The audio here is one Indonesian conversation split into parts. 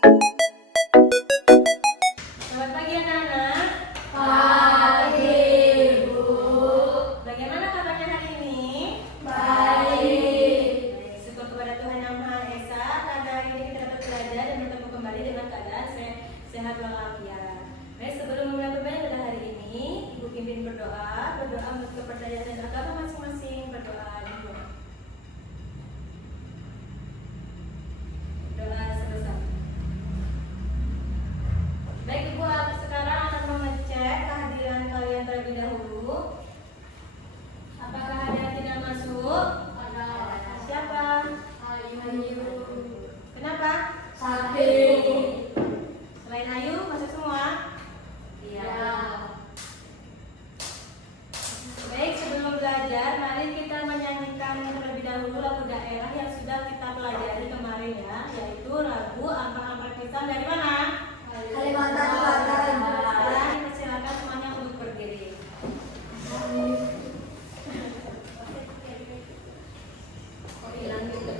Selamat pagi anak-anak. Pagi, Bu. Bagaimana kabarnya hari ini? Baik. Syukur kepada Tuhan Yang Maha Esa karena hari ini kita dapat belajar dan bertemu kembali dengan keadaan sehat walafiat. Baik, sebelum memulai pembelajaran pada hari ini, Ibu pimpin berdoa untuk kepercayaan dan agama masing-masing. Berdoa Ibu. Doa sama-sama. Baik Ibu, aku sekarang akan mengecek kehadiran kalian terlebih dahulu. Apakah ada yang tidak masuk? Ada. Siapa? Ayu. Kenapa? Sakit. Selain Ayu, masuk semua? Iya. Baik, sebelum belajar, mari kita menyanyikan terlebih dahulu lagu daerah yang sudah kita pelajari kemarin ya, yaitu lagu Ampang-Ampang Pisang dari mana? Kalimantan Selatan. Sekarang kita silakan semuanya untuk berdiri. Kok hilang gitu?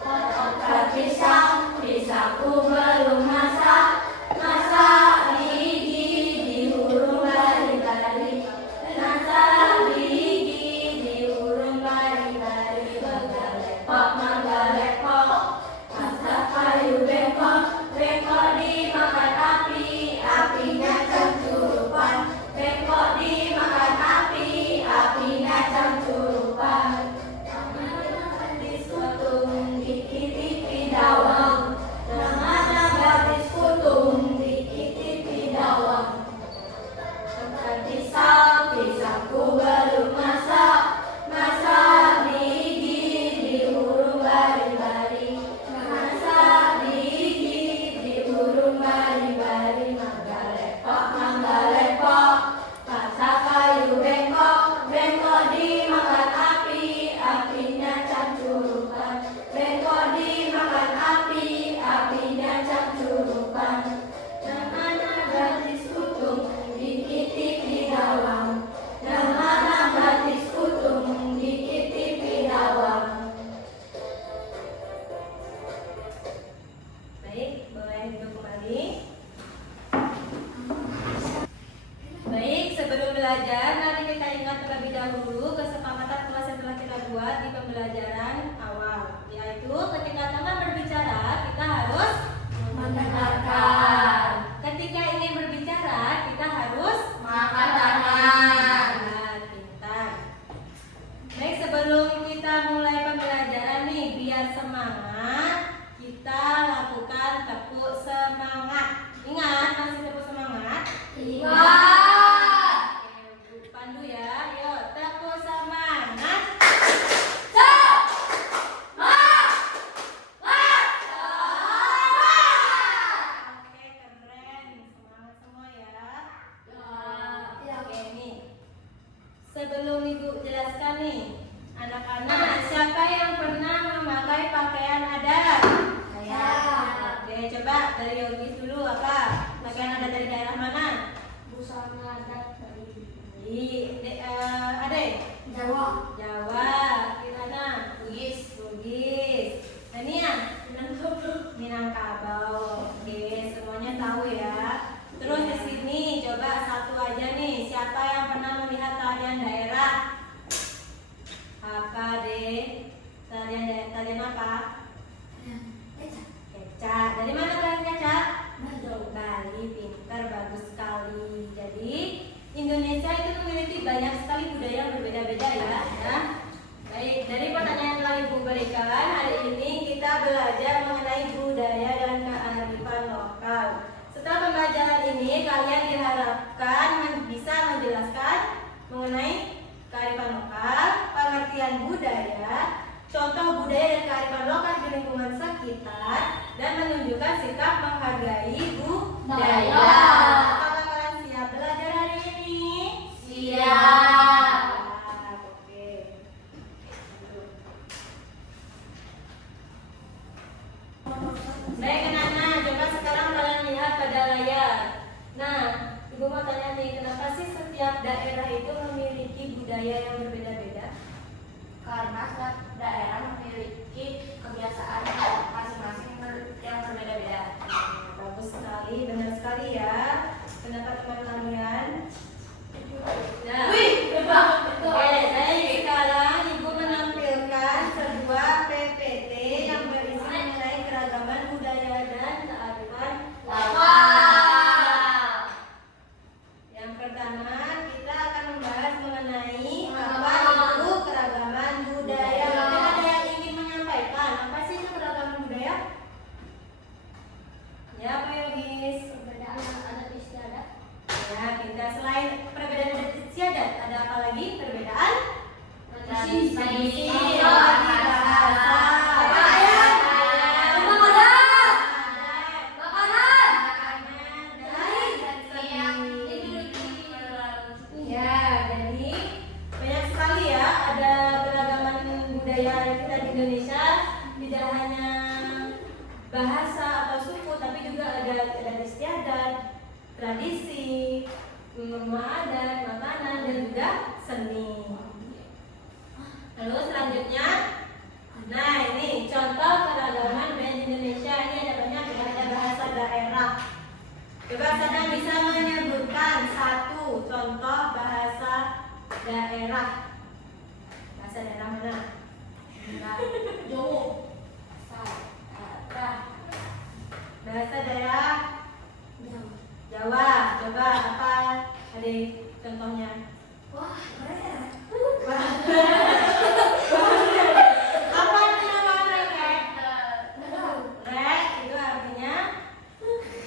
Otak pisang, pisangku belum masak. Masak gigi di hurung bari-bari. Masak gigi di hurung bari-bari. Begalepok, manggalepok. Masak kayu bengkok. Bengkok dimakan api, apinya cemcurupan. Bengkok dimakan api, apinya cemcurupan. Gadis kutung dikit-dikit dawang. Namanya gadis kutung dikit-dikit dawang. Otak pisang, pisangku belum masak. Masak gigi di hurung bari-bari. Masak gigi di hurung bari-bari. Manggalepok, manggalepok. Masak kayu bengkok. Bengkok dimakan api, apinya cemcurupan. Bengkok dimakan api, apinya cemcurupan. Namanya gadis kutung dikit-dikit dawang. Namanya gadis kutung dikit-dikit dawang. Baik, boleh duduk kembali. Baik, sebelum belajar, mari kita ingat terlebih dahulu kesepakatan kelas yang telah kita buat di pembelajaran awal, yaitu ketika teman berbicara, kita harus Mendengarkan. ketika ingin berbicara, kita harus Makan tangan. Pintar. Baik, sebelum kita mulai pembelajaran nih, biar semangat, kita lakukan tepuk semangat. Ingat, masih tepuk semangat? Ingat. Oke, Bu Pandu ya, yuk tepuk semangat. Oke, keren, semangat semua ya. Oke nih, sebelum Ibu jelaskan nih, anak-anak siapa yang pernah memakai pakaian adat? Saya. Oke, coba dari Yogi dulu, apa pakaian adat dari daerah mana? Busana adat dari Ade? Jawa. Jawa. Gimana? Bugis. Tania? Minangkabau. Oke, semuanya tahu ya. Terus di sini coba satu aja nih, siapa yang pernah melihat tarian daerah? Apa deh? Tarian apa? Kecak. Dari mana kalian kecak? Bali, pintar, bagus sekali. Jadi Indonesia itu memiliki banyak sekali budaya yang berbeda-beda ya. Baik, dari pertanyaan yang telah Ibu berikan, hari ini kita belajar mengenai budaya dan kearifan lokal. Setelah pembelajaran ini, kalian diharapkan bisa menjelaskan mengenai kearifan lokal, pengertian budaya, contoh budaya dan kearifan lokal di lingkungan sekitar, dan menunjukkan sikap menghargai budaya. Apakah kalian siap belajar hari ini? Siap. Oke. Baik anak-anak, coba sekarang kalian lihat pada layar. Nah, Ibu mau tanya nih, kenapa sih setiap daerah itu memiliki budaya yang berbeda-beda? Karena setiap daerah memiliki kebiasaan masing-masing yang bahasa atau suku, tapi juga ada adat istiadat, tradisi, rumah adat, makanan, dan juga seni. Lalu selanjutnya, nah ini contoh keragaman budaya di Indonesia. Ini ada banyak, ada bahasa daerah. Coba sedang bisa menyebutkan satu contoh bahasa daerah. Bahasa daerah mana? Jawa. Bahasa daerah Jawa. Coba apa? Ada contohnya? Wah, keren. Apa artinya bahasa rek? Rek itu artinya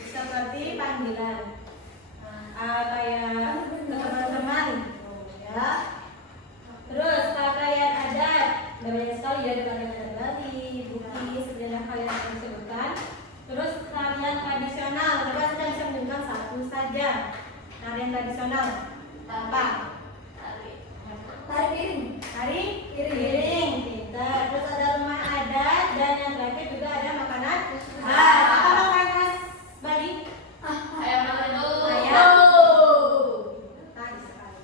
seperti panggilan. Kayak ke teman-teman, ya. Terus pakaian adat, banyak sekali ya, ada pakaian adat Bali, Bugis, seperti yang kalian akan sebutkan. Terus tarian tradisional, coba saya bisa menunjukkan satu saja. Tarian tradisional apa? Tari piring. Tari piring, pintar. Terus ada rumah adat, dan yang terakhir juga ada makanan. Apa makanan khas Bali? Ayam betutu. Ayam. Tadi sekali.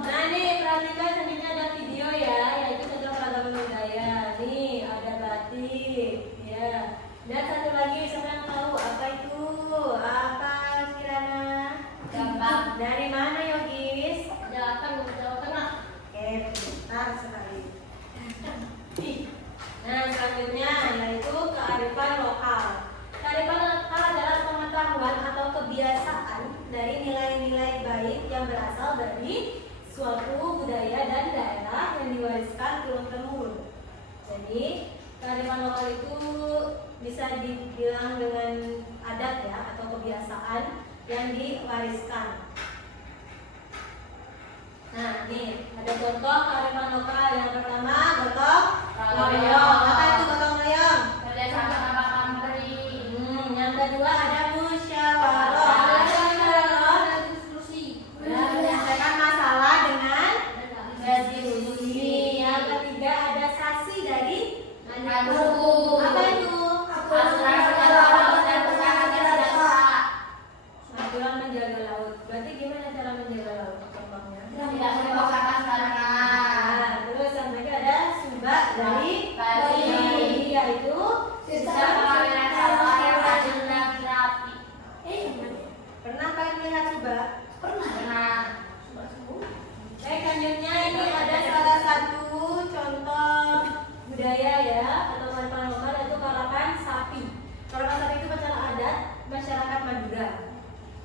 Nah nih perhatikan, selanjutnya ada video ya, yaitu contoh keragaman budaya. Nih ada batik, ya. Dan satu lagi, siapa yang tahu apa itu? Apa kirana? Gampang. Dari mana Yogis? Jawa Tengah. Oke, pintar sekali. Nah selanjutnya yaitu kearifan lokal. Kearifan lokal adalah pengetahuan atau kebiasaan dari nilai-nilai baik yang berasal dari suatu budaya dan daerah yang diwariskan turun-temurun. Jadi kearifan lokal itu bisa dibilang dengan adat ya, atau kebiasaan yang diwariskan. Nah, nih ada contoh kearifan lokal. Yang pertama, gotong royong. Apa itu gotong royong? Kerjasama tanpa pamrih. Yang kedua ada musyawarah. Apa itu musyawarah? Diskusi. Menyelesaikan masalah dengan berdiskusi. Yang ketiga ada saksi dari Buku. apa itu? Asuran segala dan pesanan jasa. Aturan menjaga laut. Berarti gimana cara menjaga laut? Contohnya? Tidak membakar sarana. Nah, terus yang terakhir ada subak dari Bali. yaitu Sistem pengawetan sawah yang rajin dan rapi. pernah kalian lihat subak? Pernah. Baik, selanjutnya ini ada salah satu contoh budaya ya, atau kearifan lokal, yaitu karapan sapi. Karapan sapi itu acara adat masyarakat Madura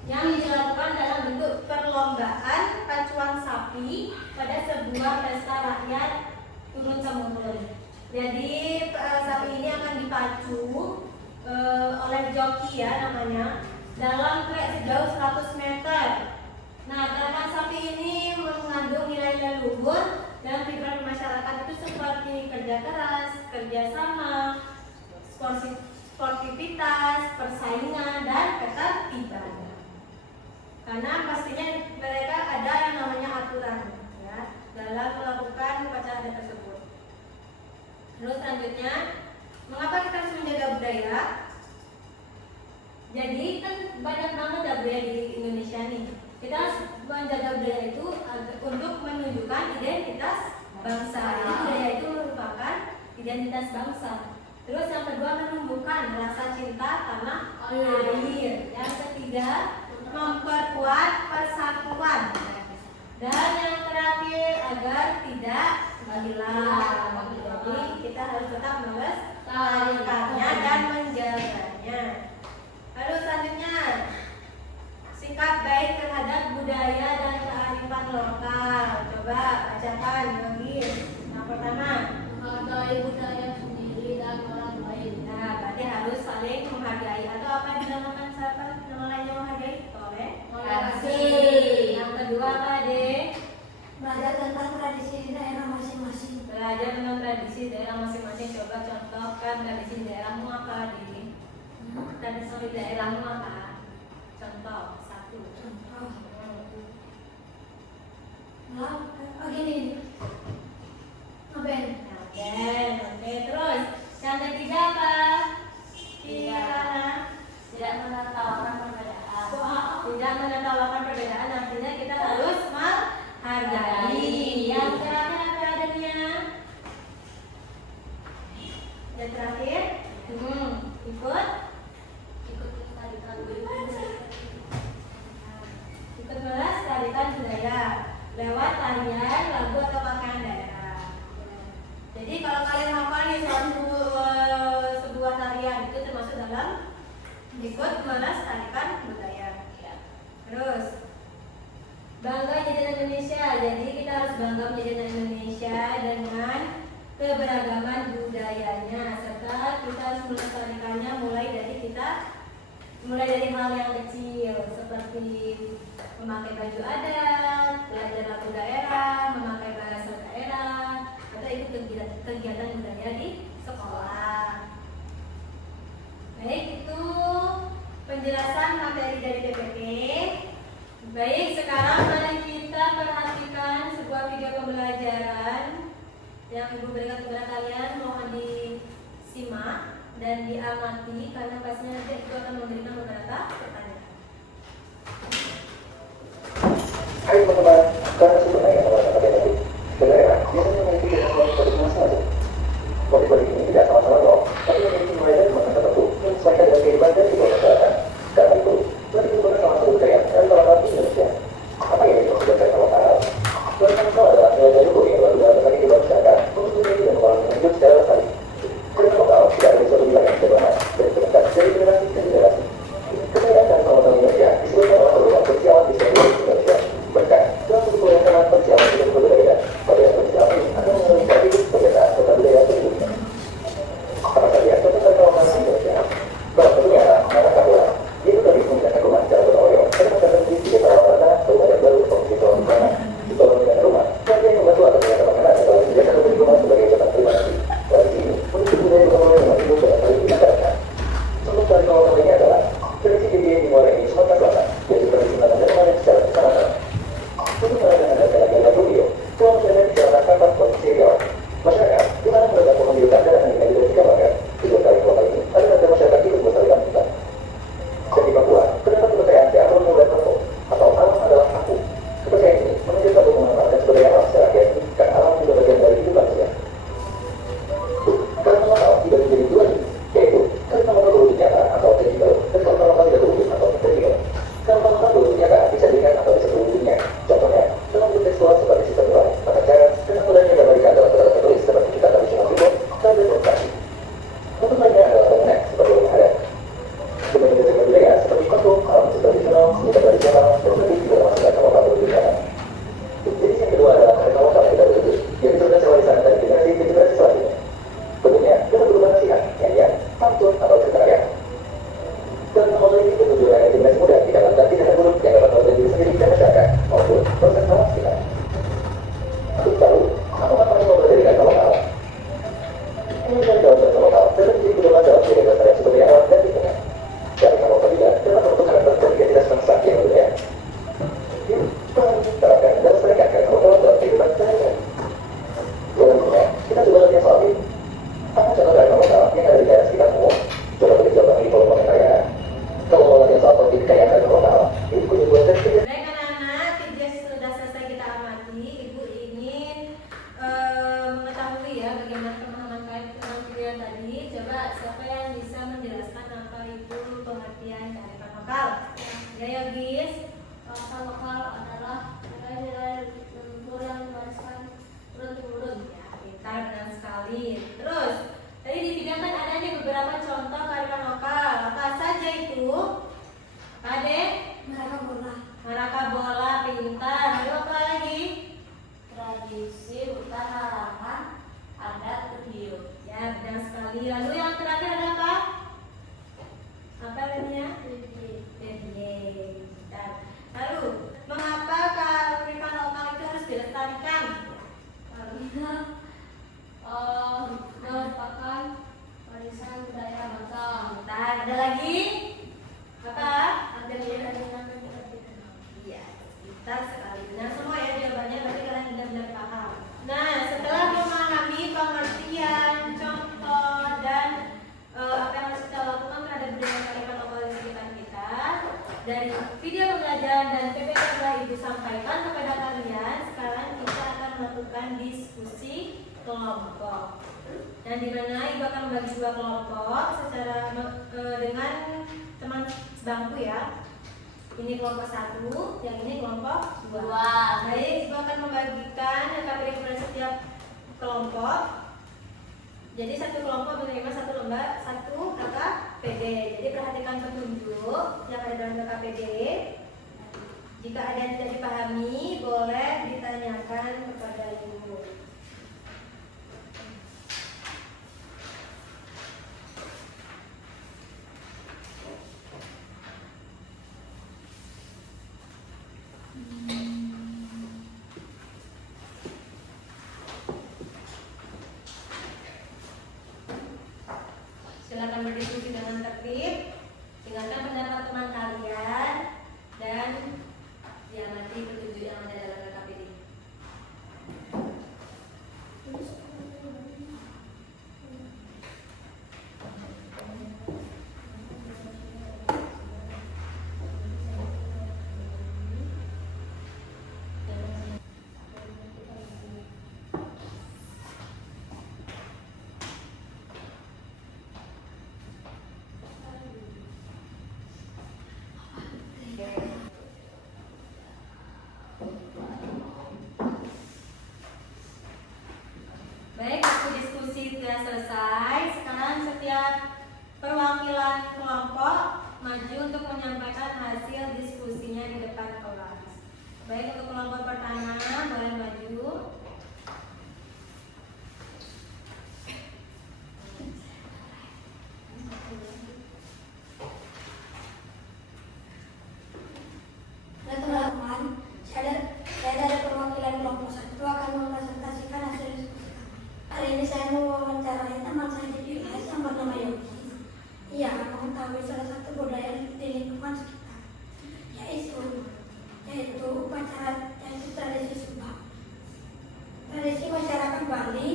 yang dilakukan dalam bentuk perlombaan pacuan sapi pada sebuah pesta rakyat turun temurun. Jadi sapi ini akan dipacu oleh joki ya namanya, dalam trek sejauh 100 meter. Nah, gerakan sapi ini mengandung nilai leluhur dalam kehidupan masyarakat itu seperti kerja keras, kerjasama, sportivitas, persaingan, dan ketertiban. Karena pastinya mereka ada yang namanya aturan ya dalam melakukan upacara tersebut. Terus selanjutnya, mengapa kita harus menjaga budaya? Jadi kan banyak banget ya budaya di Indonesia nih. Kita harus menjaga budaya itu untuk menunjukkan identitas bangsa. Jadi budaya itu merupakan identitas bangsa. Terus yang kedua, menumbuhkan rasa cinta tanah air. Yang ketiga, memperkuat persatuan. Dan yang terakhir, agar tidak hilang. Jadi kita harus tetap melestarikannya dan menjaganya. Lalu selanjutnya, sikap baik terhadap budaya dan kearifan lokal. Coba bacakan, Yogis. Yang pertama, Menghargai budaya sendiri dan orang lain. nah berarti harus saling menghargai. Atau apa yang dinamakan siapa? Nama lainnya menghargai? Toleransi. Yang kedua apa, Dek? Belajar tentang tradisi di daerah masing-masing. Belajar tentang tradisi daerah masing-masing. Coba contohkan tradisi daerahmu apa, Dek? Tradisi di daerahmu apa? Contoh satu. Oh gini. Ngeband. Oke, terus yang ketiga apa? Ikut Ikut melestarikan budaya. ikut melestarikan budaya lewat tarian, lagu atau pakaian daerah. Jadi kalau kalian hafal nih sebuah tarian itu termasuk dalam ikut melestarikan budaya. Terus bangga jadi Indonesia. Jadi kita harus bangga menjadi Indonesia dengan keberagaman budayanya, serta kita harus melestarikannya mulai dari hal yang kecil seperti memakai baju adat, belajar lagu daerah, memakai bahasa daerah, atau ikut kegiatan budaya di sekolah. Baik, itu penjelasan materi dari PPT. Baik, sekarang mari kita perhatikan sebuah video pembelajaran yang Ibu berikan kepada kalian. Mohon disimak dan diamati karena pastinya nanti Ibu akan memberikan beberapa pertanyaan. Hai teman-teman, karena sebenarnya teman-teman akademik daerah biasanya memiliki ketentuan produk masing-masing. Produk ini tidak sama-sama dong, tapi memiliki nilai dan makna tertentu yang disesuaikan dengan kehidupan dan budaya masyarakat. Karena itu, produk itu salah satu budaya dan salah satu Indonesia. Apa yang dimaksud dengan lokal? Produk lokal adalah nilai dan budaya yang berbeda tentang kehidupan masyarakat untuk menjadi dan orang yang hidup secara lestari. Produk lokal tidak ada suatu wilayah yang sederhana dan diturunkan dari generasi ke generasi. Kekayaan dan kawasan Indonesia disebutkan oleh perubahan sosial di seluruh Indonesia. Bahkan, dalam perkembangan sangat persiapan hidup berbeda, pada persiapan ini akan mengalami hidup berbeda serta budaya berbeda. Apa saja contoh dari kawasan Indonesia? Salah satunya adalah Manakah Bola. Yaitu dari menggunakan rumah secara gotong royong. Pada masa tertentu di desa Rawatana, Kabupaten Baru, Provinsi Sulawesi Selatan, di bawah menggunakan rumah, warga yang membantu atau menggunakan makanan atau menjaga pemilik rumah sebagai jabatan terima kasih. Dari sini, menuju budaya gotong royong yang hidup dan saling dimasyarakat. Contoh dari kawasan ini adalah tradisi DIY di Muara Enim, Sumatera Selatan, yaitu tradisi menanam dan memanen secara bersama-sama. Untuk merayakan ada jalan rodeo, semua masyarakat dicarakan tanpa kondisi real. Masyarakat di mana mendapat pohon di hutan dan akan dimainkan dari tiga bakar. Tujuan dari kelompok ini adalah agar masyarakat hidup melestarikan hutan. Dan di Papua, terdapat kepercayaan di alam dan kampung, atau alam adalah aku. Kepercayaan ini menunjukkan satu pemanfaatan sumber daya alam secara kreatif, karena alam juga bagian dari hidup manusia. Karena lokal tidak menjadi dua ini, yaitu karena lokal berwujud nyata atau tangible, dan karena lokal tidak berwujud atau intangible. Karena lokal berwujud nyata bisa dilihat atau bisa berwujudnya. Contohnya, dalam bentuk tekstual sebagai sistem nilai, tata cara, dan aturan yang diberikan dalam bentuk tertulis seperti kita tradisional Timur dan demokrasi. Untuk lainnya adalah bangunan seperti rumah adat. Bentuk-bentuk cagar budaya seperti patung, alat musik tradisional, seni tradisional, dan lebih juga termasuk dalam lokal berwujud nyata. Jadi yang kedua adalah karya lokal yang tidak berwujud, yang diteruskan warisan dari generasi ke generasi selanjutnya. Bentuknya dapat berupa nasihat, nyanyian, pantun, atau cerita rakyat. Dan model ini bertujuan agar generasi muda tidak lantas tindakan buruk yang dapat merugikan diri sendiri dan masyarakat maupun proses alam sekitar. Untuk tahu, apa manfaat mempelajari karya lokal? Mempelajari dalam bahasa lokal dapat menjadi pedoman dalam menjaga kelestarian sumber daya alam dan lingkungan. Karya lokal juga dapat membentuk karakter dan identitas bangsa yang berbeda. Yuk, mari terapkan dan lestarikan karya lokal dalam kehidupan sehari-hari. Selanjutnya, kita coba latihan soal ini. Apa contoh karya lokal yang ada di daerah sekitarmu? Coba beri jawaban di kolom komentar ya. Kalau mau latihan soal topik kekayaan karya lokal, ini kunjung buat tes kerja. Baik anak-anak, video sudah selesai kita amati. Ibu ingin mengetahui ya bagaimana pemahaman kalian tentang video yang tadi. Coba siapa yang bisa menjelaskan apa itu pengertian kearifan lokal? Ya Yogis. Kearifan lokal adalah nilai-nilai leluhur yang diwariskan turun-temurun. Ya, pintar benar sekali. Terus, tadi di video kan ada nih beberapa contoh kearifan lokal. Apa saja itu? Ade? Maraka bola, pintar. Lalu apa lagi? Tradisi hutan larangan adat video. Ya, benar sekali. Lalu yang terakhir ada apa? Apa namanya? Lalu, mengapa kearifan lokal itu harus dilestarikan? Karena merupakan warisan budaya bangsa. Bentar, ada lagi? Apa? Ada yang Iya, pintar sekali. Benar semua ya jawabannya, berarti kalian benar-benar paham. Nah, setelah memahami pengertian, contoh, dan apa yang harus kita lakukan terhadap budaya kearifan lokal di sekitar kita, dari video pembelajaran dan PPT yang telah Ibu sampaikan kepada kalian, sekarang kita akan melakukan diskusi kelompok. Nah, di mana ibu akan membagi dua kelompok secara dengan teman sebangku ya. Ini kelompok 1, yang ini kelompok 2. Baik, ibu akan membagikan KKPD kepada setiap kelompok. Jadi satu kelompok menerima satu lembar, satu KKPD. Jadi perhatikan petunjuk yang ada dalam KKPD. Jika ada yang tidak dipahami, boleh ditanyakan kepada ibu. Silakan berdiskusi dengan tertib, dengarkan pendapat teman kalian, dan diamati petunjuk yang ada dalam KKPD. Baik, waktu diskusi sudah selesai. Sekarang setiap perwakilan kelompok maju untuk menyampaikan hasil diskusinya di depan kelas. Baik, untuk kelompok pertama boleh maju. Teman-teman, saya dari perwakilan kelompok 1 akan mempresentasikan hasil diskusi kami. Hari ini saya mewawancarai teman saya di kelas yang bernama Yogi. Ia mengetahui salah satu budaya di lingkungan sekitar, yaitu upacara yaitu tradisi subak. Tradisi masyarakat Bali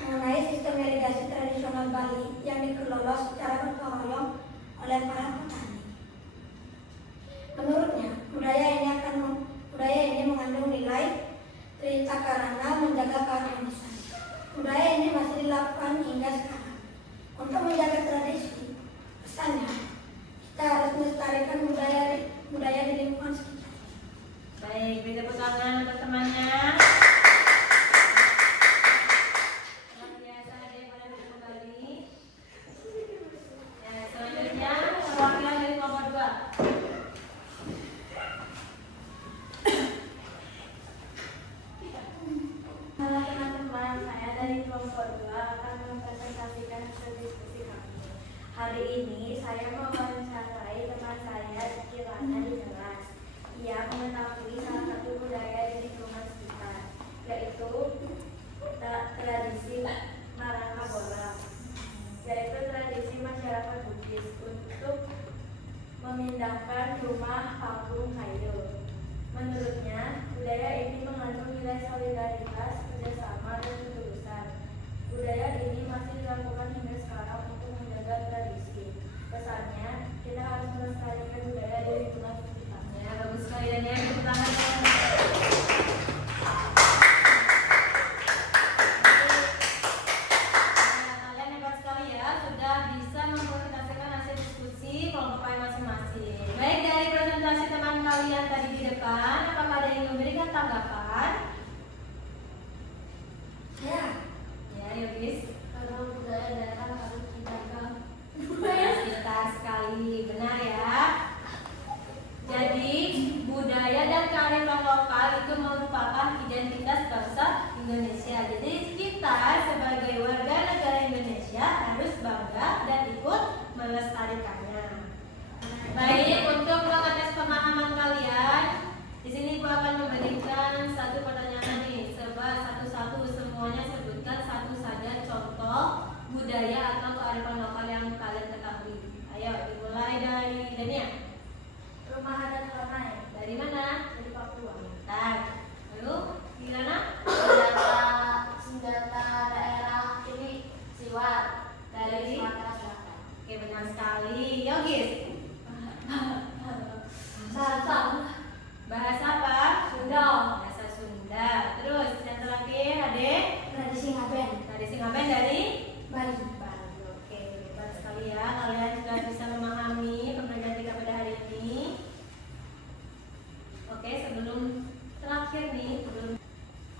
mengenai sistem irigasi tradisional Bali yang dikelola secara gotong royong oleh para petani. Menurutnya, budaya ini mengandung nilai Trita Karana menjaga keharmonisan. Budaya ini masih dilakukan hingga sekarang. Untuk menjaga tradisi, pesannya kita harus melestarikan budaya di lingkungan sekitar. Baik, beri tepuk tangan untuk temannya. Luar biasa, dia boleh duduk kembali. Ya, selanjutnya perwakilan dari kelompok 2. Halo teman-teman, saya dari kelompok 2 akan mempresentasikan hasil diskusi kami. Hari ini saya mewawancarai teman saya Kirana di kelas. Ia mengetahui salah satu budaya di lingkungan sekitar, yaitu tradisi Maranga Bola, yaitu tradisi masyarakat Bugis untuk memindahkan rumah kampung kayu. Menurutnya, budaya ini mengandung nilai solidaritas, kerjasama, dan ketulusan. Budaya ini masih dilakukan hingga sekarang untuk menjaga tradisi. Pesannya,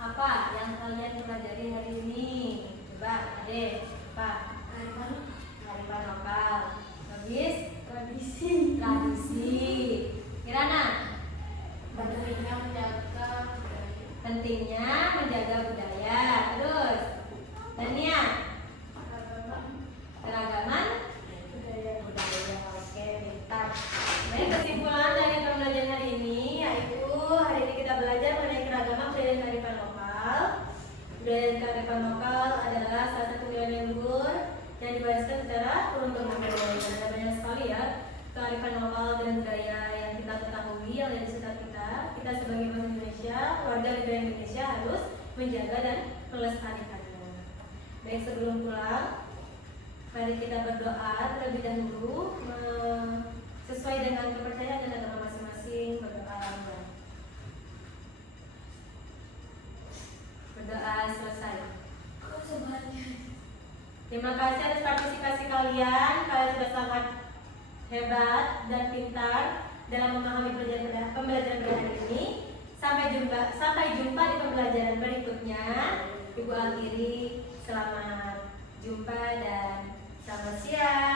Apa yang kalian pelajari hari ini? Coba, Ade. Apa? Kearifan lokal. Habis? Tradisi. Kirana? Pentingnya menjaga budaya. Terus? Tania? Keragaman? Budaya. Oke, pintar. Baik, kesimpulan dari pembelajaran hari ini yaitu hari ini kita belajar mengenai keragaman budaya dan kearifan lokal. Budaya dan kearifan lokal adalah salah satu nilai luhur yang diwariskan secara turun-temurun. Ada banyak sekali ya kearifan lokal dan budaya yang kita ketahui yang ada di sekitar kita. Kita sebagai bangsa Indonesia, warga negara Indonesia harus menjaga dan melestarikannya. Baik, sebelum pulang, mari kita berdoa terlebih dahulu sesuai dengan kepercayaan dan agama masing-masing. Berdoa selesai. Terima kasih atas partisipasi kalian. Kalian sudah sangat hebat dan pintar dalam memahami pembelajaran hari ini. Sampai jumpa di pembelajaran berikutnya. Ibu akhiri, selamat jumpa dan selamat siang.